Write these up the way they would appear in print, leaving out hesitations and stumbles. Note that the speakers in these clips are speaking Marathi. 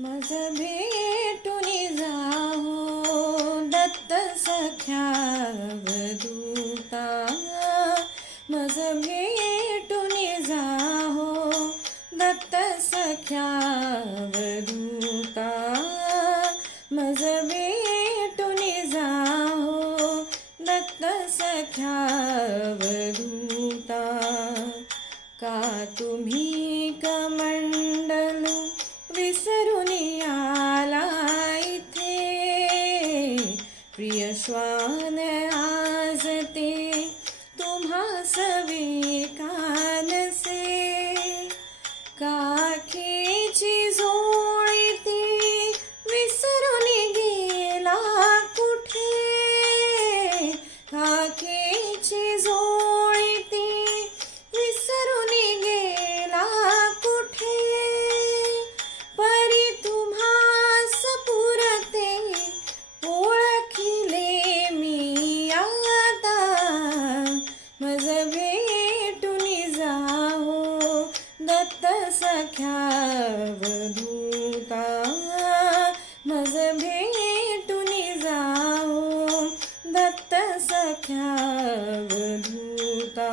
मज भेटुनी जाहो दत्त सख्या अवधूता. मज भेटुनी जाहो दत्त सख्या अवधूता. मज भेटुनी जाहो दत्त सख्या अवधूता. का तुम्ही कमंडल विसरुनी आला इथे. प्रिय श्वान आज ते तुम्हास विकानसे. काखेची झोळी ती विसरुनी गेला कुठे. काखेची झोळी ती विसरुनी गेला कुठे. परी तुम्हास पुरते ओळखिले मी आता. मज भेटुनी जाहो दत्त सख्या अवधूता. मज भेटुनी जाहो दत्त सख्या अवधूता.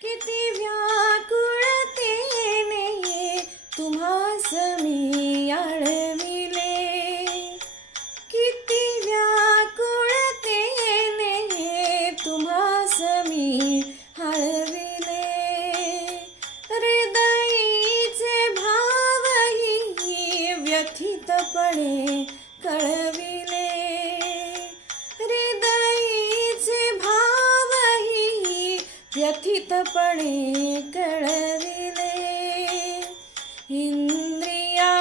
किती व्याकुळतेने तुम्हास मी आळविले. किती व्याकुळतेने तुम्हास मी आळविले. हृदयीचे भावही व्यथितपणे कळविले. हृदयीचे भावही व्यथितपणे कळविले. इंद्रिया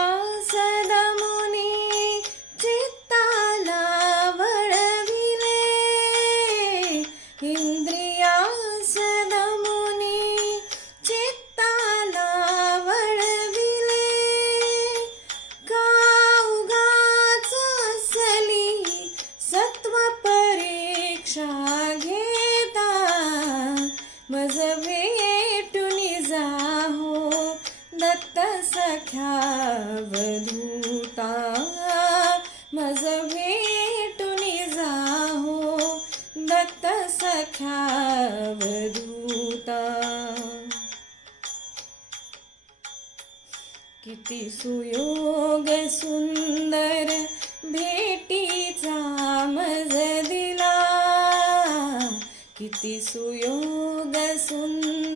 सदमुनी चित्ताला वळविले. इंद्रिया सदमुनी चित्ताला वळविले. का उगाच असली सत्व परीक्षा घेता. मज भेटुनी जाहो दत्त सख्या अवधूता. मज भेटुनी जाहो दत्त सख्या अवधूता. किती सुयोग सुंदर भेटीचा मज दिला. किती सुयोग सुंदर